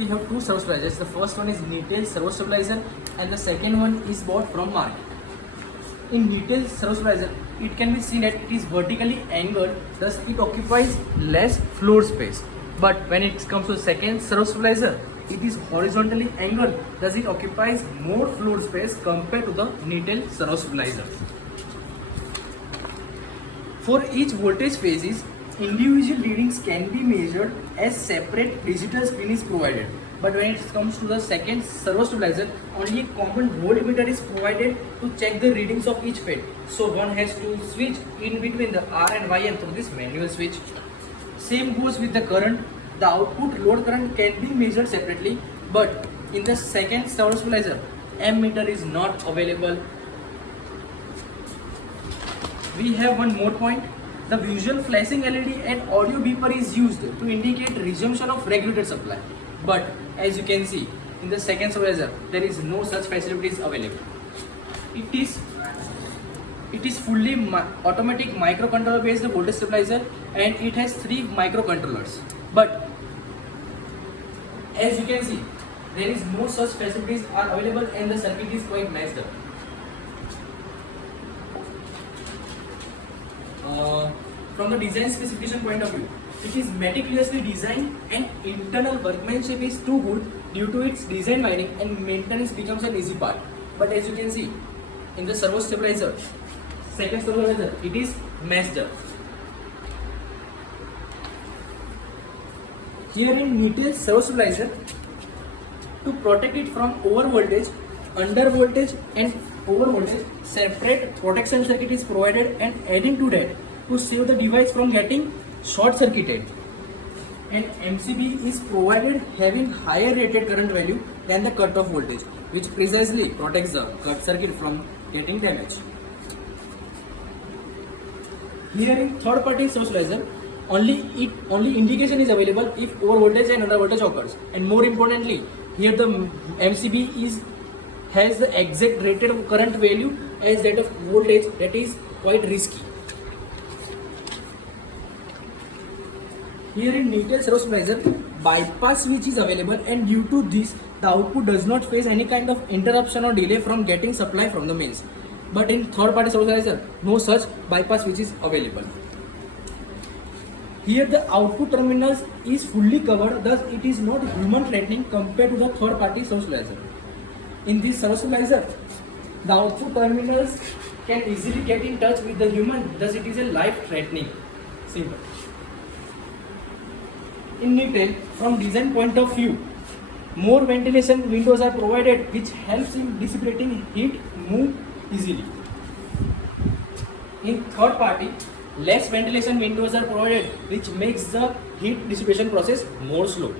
we have two servo stabilizers. The first one is Neatel servo stabilizer and the second one is bought from market. In Neatel servo stabilizer, it can be seen that it is vertically angled, thus it occupies less floor space. But when it comes to second servo stabilizer, it is horizontally angled, thus it occupies more floor space compared to the Neatel servo stabilizer. For each voltage phases, individual readings can be measured as separate digital screen is provided. But when it comes to the second servo stabilizer, only a common voltmeter is provided to check the readings of each phase. So one has to switch in between the R and Y and through this manual switch. Same goes with the current. The output load current can be measured separately, but in the second servo stabilizer, ammeter is not available. We have one more point. The visual flashing LED and audio beeper is used to indicate resumption of regulated supply. But as you can see, in the second stabilizer, there is no such facilities available. It is fully automatic microcontroller based voltage stabilizer and it has 3 microcontrollers. But as you can see, there is no such facilities are available and the circuit is quite messed up. From the design specification point of view, it is meticulously designed and internal workmanship is too good due to its design wiring and maintenance becomes an easy part. But as you can see, in the servo stabilizer, second servo stabilizer, it is messed up. Here in Neatel servo stabilizer, to protect it from over voltage, under voltage and over voltage, separate protection circuit is provided and adding to that to save the device from getting short circuited. And MCB is provided having higher rated current value than the cutoff voltage, which precisely protects the cut circuit from getting damaged. Here in third party servo stabilizer, only indication is available if over voltage and under voltage occurs. And more importantly, here the MCB has the exact rated current value as that of voltage, that is quite risky. Here in Neatel servo stabilizer, bypass switch is available and due to this, the output does not face any kind of interruption or delay from getting supply from the mains. But in third party servo stabilizer, no such bypass switch is available. Here the output terminals is fully covered, thus it is not human threatening compared to the third party servo stabilizer. In this servo stabilizer, the output terminals can easily get in touch with the human, thus it is a life threatening. Simple. In Neatel, from design point of view, more ventilation windows are provided which helps in dissipating heat move easily. In third party, less ventilation windows are provided which makes the heat dissipation process more slow.